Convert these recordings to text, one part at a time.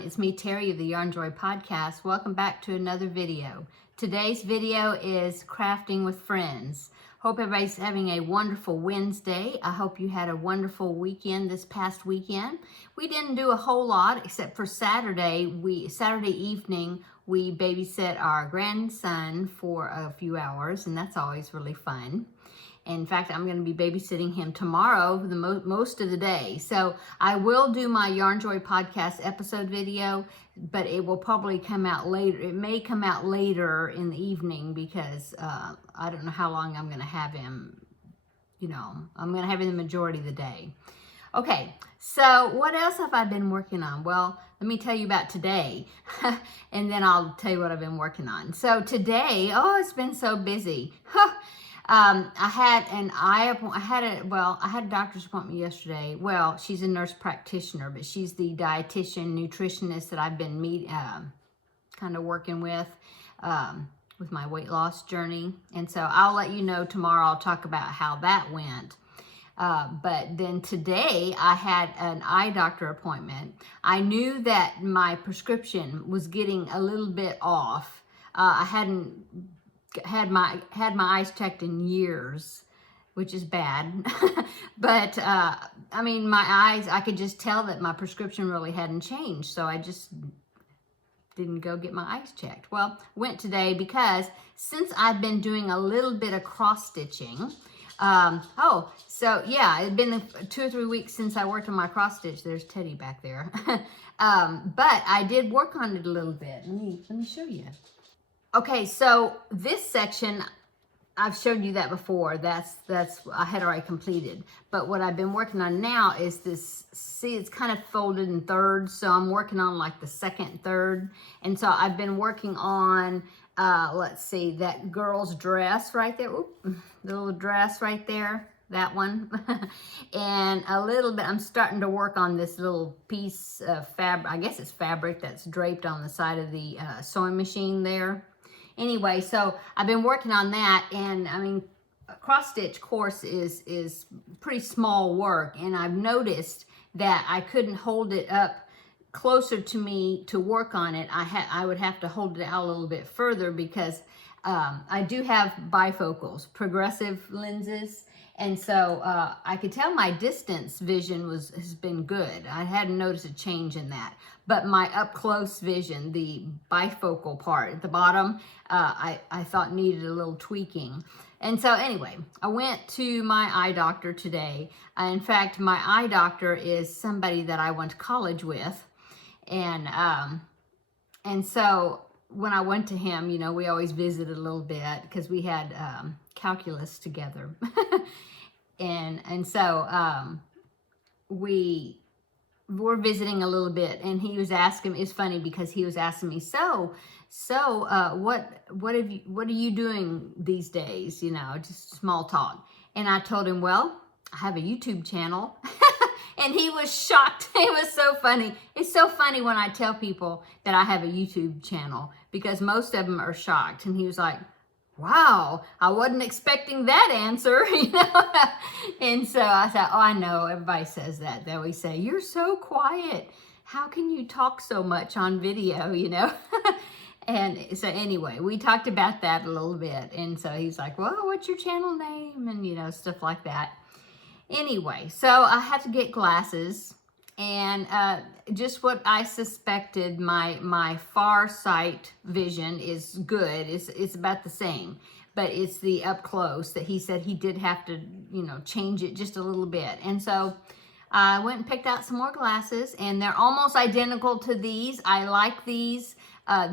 everyone, it's me Terry of the Yarn Joy Podcast. Welcome back to another video. Today's video is crafting with friends. Hope everybody's having a wonderful Wednesday. I hope you had a wonderful weekend this past weekend. We didn't do a whole lot except for Saturday evening we babysat our grandson for a few hours, and that's always really fun. In fact, I'm going to be babysitting him tomorrow most of the day. So I will do my Yarn Joy podcast episode video, but it will probably come out later. It may come out later in the evening because I don't know how long I'm going to have him. I'm going to have him the majority of the day. Okay, so what else have I been working on? Well, let me tell you about today, and then I'll tell you what I've been working on. So today, it's been so busy. I had a doctor's appointment yesterday. Well, she's a nurse practitioner, but she's the dietitian, nutritionist that I've been kind of working with my weight loss journey. And so I'll let you know tomorrow. I'll talk about how that went. But then today I had an eye doctor appointment. I knew that my prescription was getting a little bit off. I hadn't had my eyes checked in years, which is bad. But my eyes, I could just tell that my prescription really hadn't changed. So I just didn't go get my eyes checked. Well, went today because since I've been doing a little bit of cross stitching, it's been 2 or 3 weeks since I worked on my cross stitch. There's Teddy back there. But I did work on it a little bit. Let me show you. Okay, so this section, I've showed you that before. That's I had already completed. But what I've been working on now is this, see, it's kind of folded in thirds. So I'm working on like the second third. And so I've been working on, let's see, that girl's dress right there. Oop, the little dress right there, that one. And a little bit, I'm starting to work on this little piece of fabric. I guess it's fabric that's draped on the side of the sewing machine there. Anyway, so I've been working on that, and a cross stitch course is pretty small work, and I've noticed that I couldn't hold it up closer to me to work on it. I would have to hold it out a little bit further because I do have bifocals, progressive lenses, and so I could tell my distance vision has been good. I hadn't noticed a change in that. But my up close vision, the bifocal part at the bottom, I thought needed a little tweaking. And so anyway, I went to my eye doctor today. In fact, my eye doctor is somebody that I went to college with. And so when I went to him, we always visited a little bit because we had calculus together. And so we were visiting a little bit, and he was asking, it's funny because he was asking me, so what are you doing these days? Just small talk. And I told him, well, I have a YouTube channel. And he was shocked. It was so funny. It's so funny when I tell people that I have a YouTube channel because most of them are shocked. And he was like, wow, I wasn't expecting that answer, And so I thought, I know, everybody says that. They always say, you're so quiet. How can you talk so much on video, And so anyway, we talked about that a little bit. And so he's like, well, what's your channel name? And, stuff like that. Anyway, so I have to get glasses. And just what I suspected, my far sight vision is good. It's about the same, but it's the up close that he said he did have to, change it just a little bit. And so I went and picked out some more glasses, and they're almost identical to these. I like these.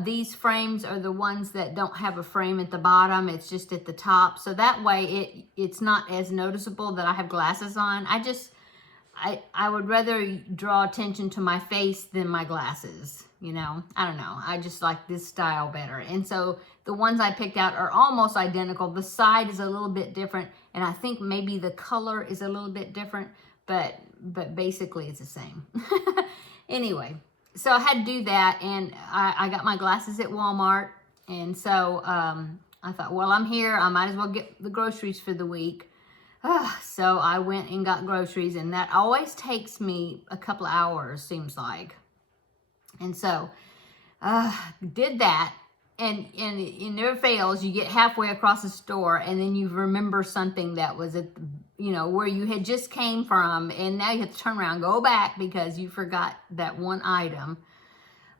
These frames are the ones that don't have a frame at the bottom. It's just at the top. So that way it's not as noticeable that I have glasses on. I would rather draw attention to my face than my glasses, I don't know. I just like this style better. And so the ones I picked out are almost identical. The side is a little bit different, and I think maybe the color is a little bit different, but basically it's the same. Anyway, so I had to do that, and I got my glasses at Walmart. And so I thought, well, I'm here. I might as well get the groceries for the week. So I went and got groceries, and that always takes me a couple of hours, seems like. And so, did that. And it never fails. You get halfway across the store and then you remember something that was at the, where you had just came from, and now you have to turn around, go back because you forgot that one item.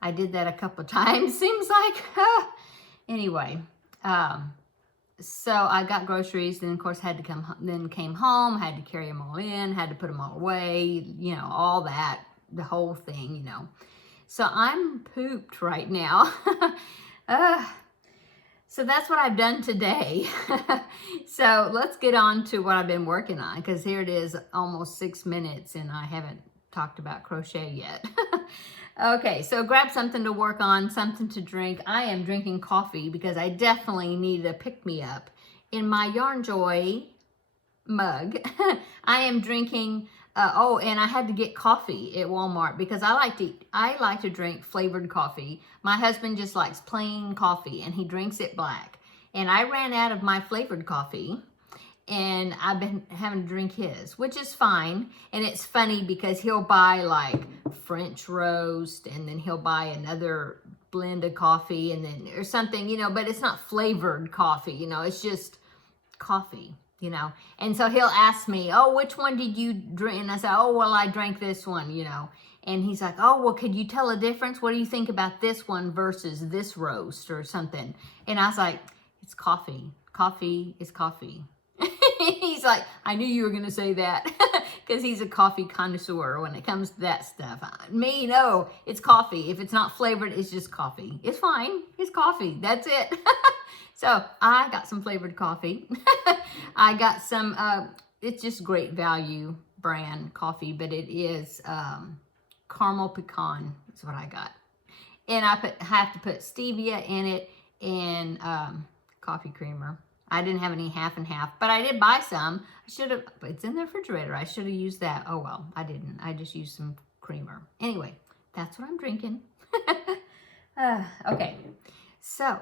I did that a couple of times, seems like. Anyway, so I got groceries, then of course had to came home, had to carry them all in, had to put them all away, all that, the whole thing, So I'm pooped right now. So that's what I've done today. So let's get on to what I've been working on, because here it is, almost 6 minutes, and I haven't talked about crochet yet. Okay, so grab something to work on, something to drink. I am drinking coffee because I definitely need a pick-me-up. In my Yarn Joy mug, I am drinking, and I had to get coffee at Walmart because I like to drink flavored coffee. My husband just likes plain coffee, and he drinks it black. And I ran out of my flavored coffee, and I've been having to drink his, which is fine. And it's funny because he'll buy like French roast, and then he'll buy another blend of coffee, and then or something, but it's not flavored coffee, it's just coffee, And so he'll ask me, oh, which one did you drink? And I say, oh, well, I drank this one, And he's like, oh, well, could you tell a difference? What do you think about this one versus this roast or something? And I was like, it's coffee. Coffee is coffee. He's like, I knew you were going to say that, because he's a coffee connoisseur when it comes to that stuff. Me, no, it's coffee. If it's not flavored, it's just coffee. It's fine. It's coffee. That's it. So I got some flavored coffee. I got some, it's just great value brand coffee, but it is caramel pecan is what I got. And I have to put stevia in it and coffee creamer. I didn't have any half and half, but I did buy some. I should have, it's in the refrigerator. I should have used that. Oh, well, I didn't. I just used some creamer. Anyway, that's what I'm drinking. Okay, so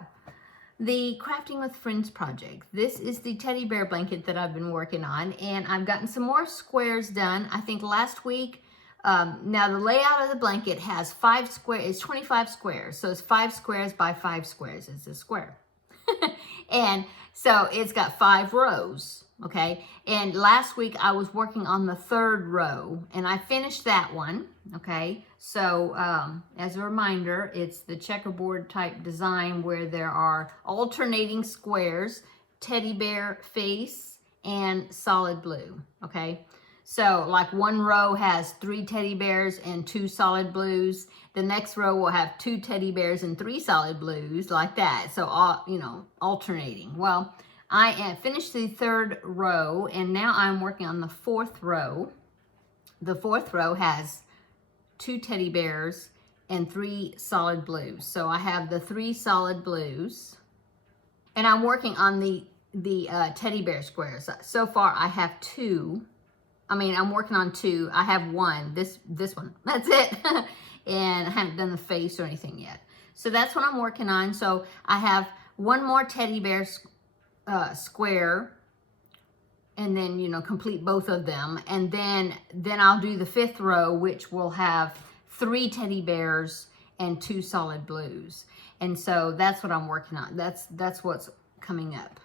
the Crafting with Friends project. This is the teddy bear blanket that I've been working on, and I've gotten some more squares done. I think last week, now the layout of the blanket has 5 squares, it's 25 squares. So it's 5 squares by 5 squares. It's a square. And so it's got 5 rows, okay? And last week I was working on the 3rd row, and I finished that one, okay? So as a reminder, it's the checkerboard type design where there are alternating squares, teddy bear face, and solid blue, okay? So like one row has 3 teddy bears and 2 solid blues. The next row will have 2 teddy bears and 3 solid blues, like that. So, alternating. Well, I finished the 3rd row, and now I'm working on the 4th row. The 4th row has 2 teddy bears and 3 solid blues. So I have the 3 solid blues, and I'm working on the teddy bear squares. So far, I have 2. I'm working on 2. I have 1, this one, that's it. And I haven't done the face or anything yet. So that's what I'm working on. So I have 1 more teddy bear square, and then, complete both of them. And then I'll do the 5th row, which will have 3 teddy bears and 2 solid blues. And so that's what I'm working on. That's what's coming up,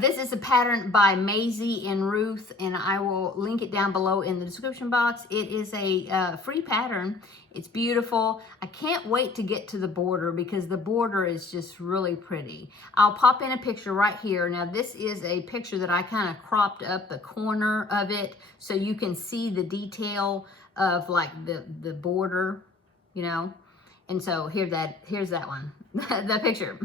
This is a pattern by Maisie and Ruth, and I will link it down below in the description box. It is a free pattern. It's beautiful. I can't wait to get to the border because the border is just really pretty. I'll pop in a picture right here. Now, this is a picture that I kind of cropped up the corner of it so you can see the detail of like the border, And so here's that one, that picture.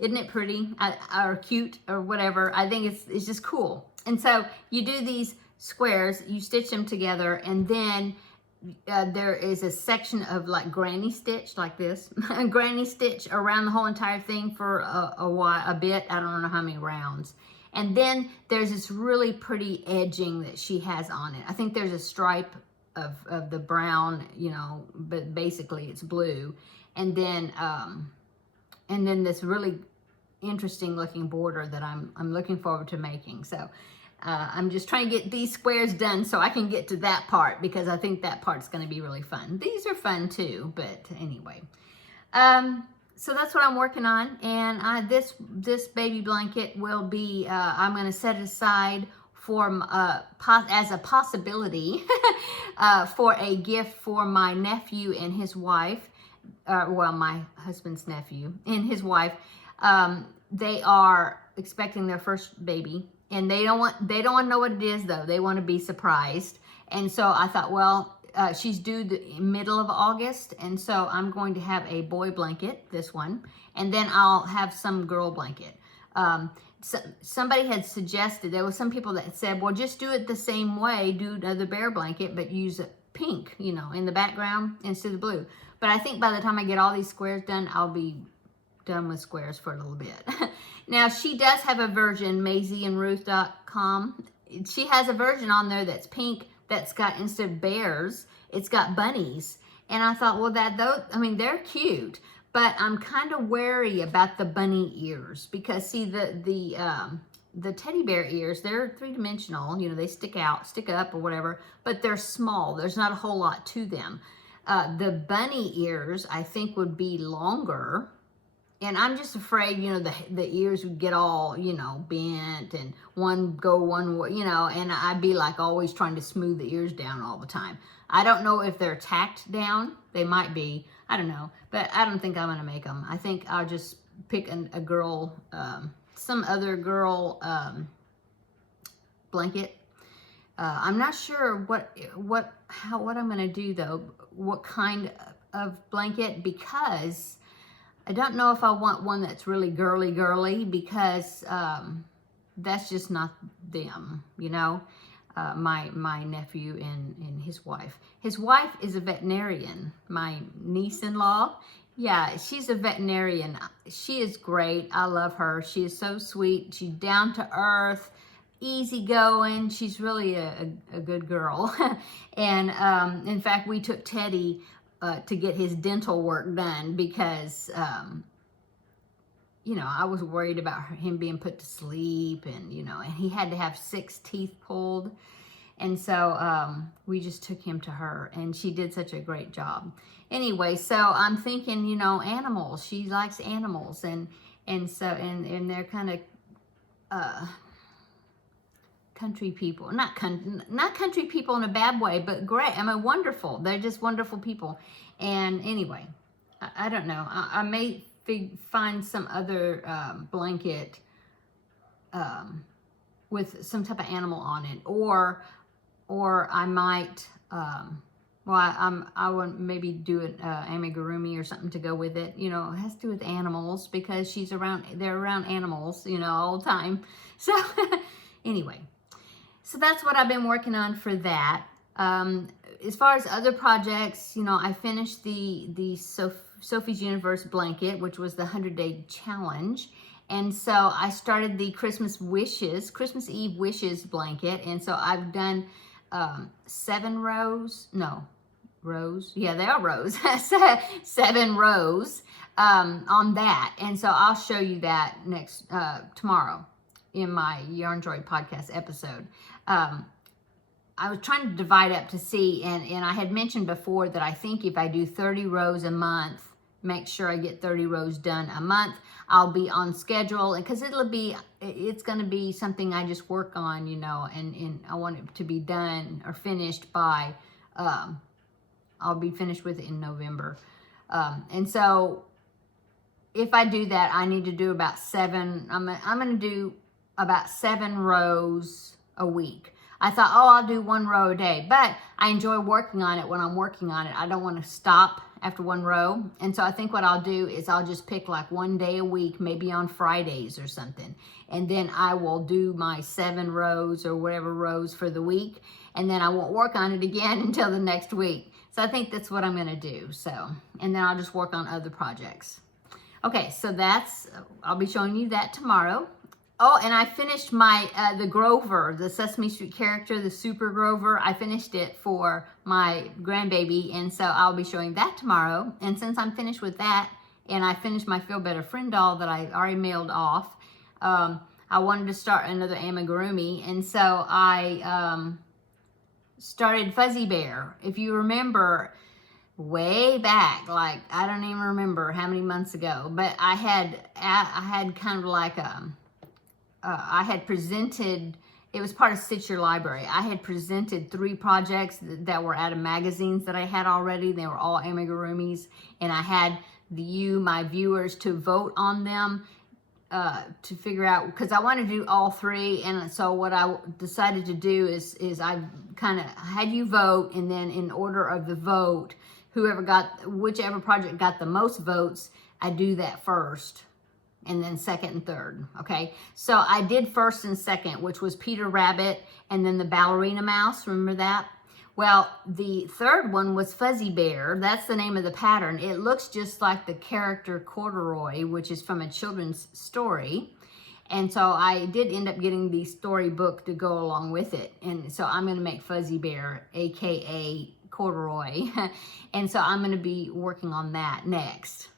Isn't it pretty or cute or whatever? I think it's just cool. And so you do these squares, you stitch them together, and then there is a section of like granny stitch like this, granny stitch around the whole entire thing for a bit. I don't know how many rounds. And then there's this really pretty edging that she has on it. I think there's a stripe of the brown, but basically it's blue. And then this really interesting looking border that I'm looking forward to making. So I'm just trying to get these squares done so I can get to that part, because I think that part's going to be really fun. These are fun too, but anyway. So that's what I'm working on, and this baby blanket will be, I'm going to set it aside for as a possibility for a gift for my nephew and his wife. Well, my husband's nephew and his wife. They are expecting their first baby, and they don't want to know what it is, though. They want to be surprised. And so I thought, well, she's due the middle of August, and so I'm going to have a boy blanket, this one, and then I'll have some girl blanket. So somebody had suggested, there were some people that said, well, just do it the same way, do the bear blanket, but use pink, you know, in the background instead of blue. But I think by the time I get all these squares done, I'll be done with squares for a little bit. Now, she does have a version, MaisieandRuth.com. She has a version on there that's pink, that's got, instead of bears, it's got bunnies. And I thought, well, they're cute, but I'm kind of wary about the bunny ears, because see, the teddy bear ears, they're three-dimensional, you know, they stick up or whatever, but they're small. There's not a whole lot to them. The bunny ears, I think, would be longer. And I'm just afraid, you know, the ears would get all, you know, bent and one way, you know, and I'd be like always trying to smooth the ears down all the time. I don't know if they're tacked down. They might be. I don't know. But I don't think I'm going to make them. I think I'll just pick a girl, some other girl blanket. I'm not sure what I'm going to do, though, what kind of blanket, because I don't know if I want one that's really girly, because that's just not them, you know, my nephew and his wife. His wife is a veterinarian, my niece-in-law. Yeah, she's a veterinarian. She is great. I love her. She is so sweet. She's down to earth, easygoing. She's really a good girl. And in fact, we took Teddy to get his dental work done, because, you know, I was worried about him being put to sleep, and, you know, and he had to have 6 teeth pulled. And so we just took him to her, and she did such a great job. Anyway, so I'm thinking, you know, animals. She likes animals, and they're kind of country people, not country people in a bad way, but great. I mean, wonderful. They're just wonderful people. And anyway, I don't know. I may find some other blanket with some type of animal on it, or I might. I would maybe do an amigurumi or something to go with it. You know, it has to do with animals, because they're around animals, you know, all the time. So anyway. So that's what I've been working on for that. As far as other projects, you know, I finished the Sophie's Universe blanket, which was the 100-day challenge. And so I started the Christmas Eve wishes blanket. And so I've done 7 rows. No, rows. Yeah, they are rows. 7 rows on that. And so I'll show you that tomorrow in my Yarn Droid podcast episode. I was trying to divide up to see, and I had mentioned before that I think if I do 30 rows a month, make sure I get 30 rows done a month, I'll be on schedule, because it's going to be something I just work on, you know, and I want it to be done or finished by, I'll be finished with it in November. And so if I do that, I need to do about 7, I'm going to do about 7 rows a week. I thought, I'll do 1 row a day, but I enjoy working on it when I'm working on it. I don't want to stop after 1 row. And so I think what I'll do is I'll just pick like 1 day a week, maybe on Fridays or something. And then I will do my 7 rows or whatever rows for the week. And then I won't work on it again until the next week. So I think that's what I'm going to do. So, and then I'll just work on other projects. Okay, so I'll be showing you that tomorrow. Oh, and I finished my, the Grover, the Sesame Street character, the Super Grover. I finished it for my grandbaby, and so I'll be showing that tomorrow. And since I'm finished with that, and I finished my Feel Better Friend doll that I already mailed off, I wanted to start another amigurumi, and so I started Fuzzy Bear. If you remember, way back, like I don't even remember how many months ago, but I had kind of like I had presented, it was part of Stitch Your Library. I had presented 3 projects that were out of magazines that I had already. They were all amigurumis, and I had my viewers, to vote on them to figure out, because I wanted to do all 3. And so what I decided to do is I kind of had you vote, and then in order of the vote, whichever project got the most votes, I do that first, and then second and third. Okay, so I did first and second, which was Peter Rabbit and then the Ballerina Mouse. Remember that? Well, the third one was Fuzzy Bear. That's the name of the pattern. It looks just like the character Corduroy, which is from a children's story. And so I did end up getting the storybook to go along with it. And so I'm going to make Fuzzy Bear, aka Corduroy. And so I'm going to be working on that next.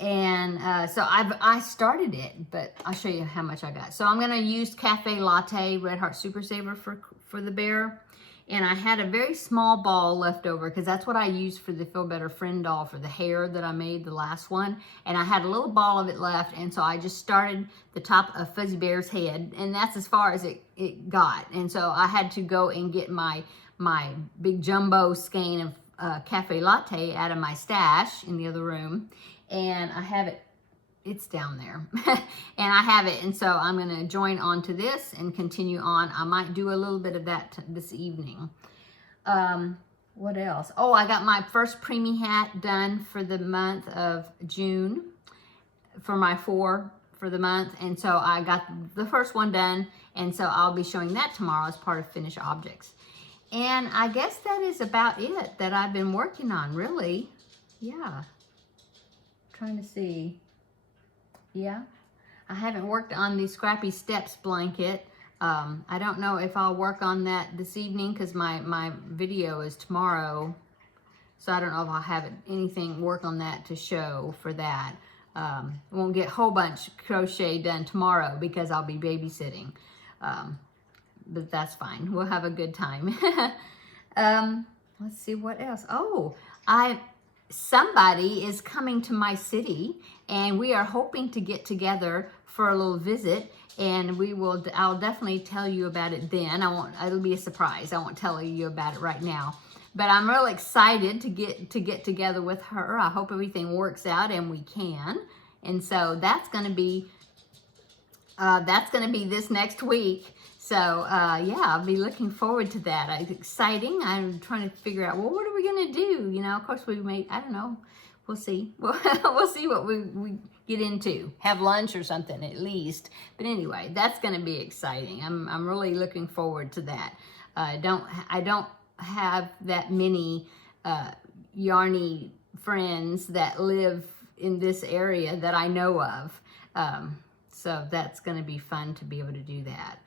And so I started it, but I'll show you how much I got. So I'm going to use Cafe Latte Red Heart Super Saver for the bear. And I had a very small ball left over, because that's what I used for the Feel Better Friend doll for the hair that I made, the last one. And I had a little ball of it left, and so I just started the top of Fuzzy Bear's head, and that's as far as it got. And so I had to go and get my big jumbo skein of Cafe Latte out of my stash in the other room, and I have it. It's down there. And I have it, and so I'm going to join on to this and continue on. I might do a little bit of that this evening. What else? Oh, I got my first preemie hat done for the month of June, for my 4 for the month, and so I got the first one done, and so I'll be showing that tomorrow as part of finished objects. And I guess that is about it that I've been working on, really. Yeah. Trying to see. Yeah, I haven't worked on the Scrappy Steps blanket. I don't know if I'll work on that this evening, because my video is tomorrow. So I don't know if I'll have work on that to show for that. Won't get a whole bunch crochet done tomorrow because I'll be babysitting. But that's fine. We'll have a good time. Let's see what else. Oh, somebody is coming to my city, and we are hoping to get together for a little visit, and I'll definitely tell you about it then. It'll be a surprise. I won't tell you about it right now, but I'm really excited to get together with her. I hope everything works out and we can. And so that's going to be this next week. So, yeah, I'll be looking forward to that. It's exciting. I'm trying to figure out, well, what are we going to do? You know, of course, I don't know. We'll see. We'll see what we get into. Have lunch or something, at least. But anyway, that's going to be exciting. I'm really looking forward to that. I don't have that many yarny friends that live in this area that I know of. So that's going to be fun to be able to do that.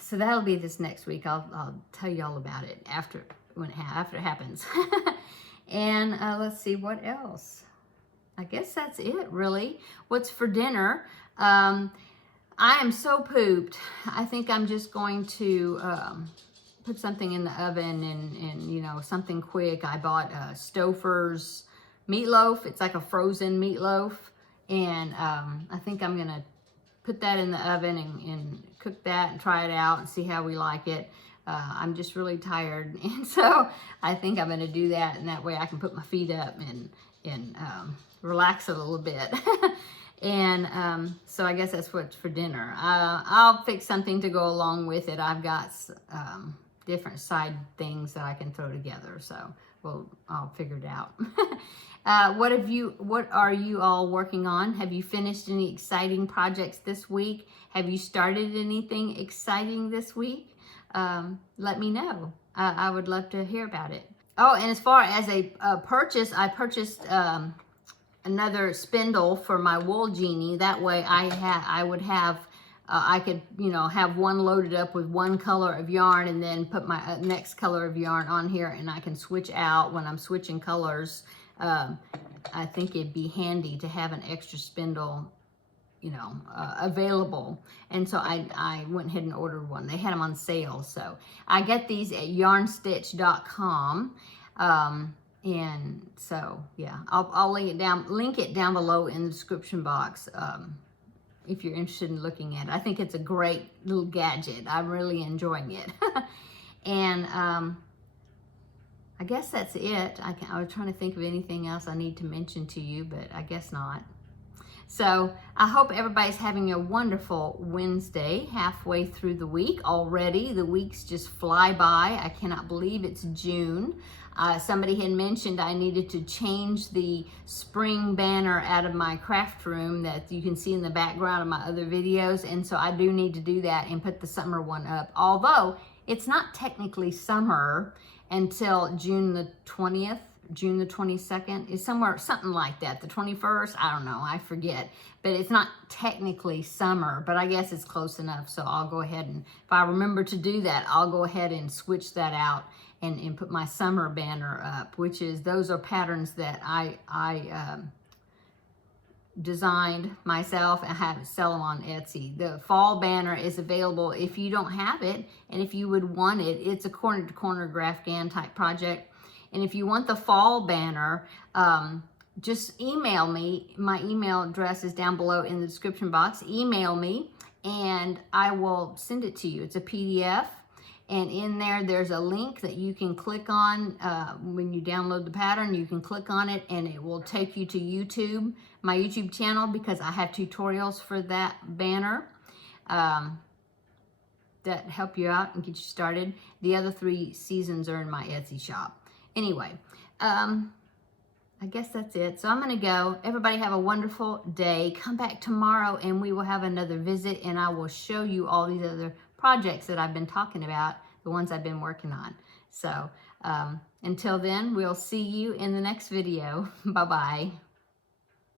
So that'll be this next week. I'll tell you all about it after it happens. And let's see what else. I guess that's it, really. What's for dinner? I am so pooped. I think I'm just going to put something in the oven and you know, something quick. I bought Stouffer's meatloaf. It's like a frozen meatloaf, and I think I'm gonna put that in the oven and cook that and try it out and see how we like it. I'm just really tired, and so I think I'm going to do that, and that way I can put my feet up and relax a little bit. And so I guess that's what's for dinner. I'll fix something to go along with it. I've got different side things that I can throw together, so I'll figure it out. What are you all working on? Have you finished any exciting projects this week? Have you started anything exciting this week? Let me know. I would love to hear about it. Oh, and as far as a purchase, I purchased another spindle for my wool genie. That way I would have, I could, you know, have one loaded up with one color of yarn and then put my next color of yarn on here, and I can switch out when I'm switching colors. I think it'd be handy to have an extra spindle available. And so I went ahead and ordered one. They had them on sale. So I get these at yarnstitch.com. And so, yeah, I'll link it down below in the description box. If you're interested in looking at it. I think it's a great little gadget. I'm really enjoying it. And I guess that's it. I was trying to think of anything else I need to mention to you, but I guess not. So I hope everybody's having a wonderful Wednesday, halfway through the week already. The weeks just fly by. I cannot believe it's June. Somebody had mentioned I needed to change the spring banner out of my craft room that you can see in the background of my other videos. And so I do need to do that and put the summer one up. Although it's not technically summer until June the 20th. June the 22nd is something like that. The 21st, I don't know, I forget. But it's not technically summer, but I guess it's close enough. So I'll go ahead and, if I remember to do that, I'll go ahead and switch that out and put my summer banner up, which is, those are patterns that I designed myself and have sell them on Etsy. The fall banner is available if you don't have it, and if you would want it. It's a corner-to-corner Grafgan type project. And if you want the fall banner, just email me. My email address is down below in the description box. Email me and I will send it to you. It's a PDF. And in there, there's a link that you can click on when you download the pattern. You can click on it and it will take you to YouTube, my YouTube channel, because I have tutorials for that banner that help you out and get you started. The other 3 seasons are in my Etsy shop. Anyway, I guess that's it. So I'm going to go. Everybody have a wonderful day. Come back tomorrow and we will have another visit, and I will show you all these other projects that I've been talking about, the ones I've been working on. So until then, we'll see you in the next video. Bye-bye.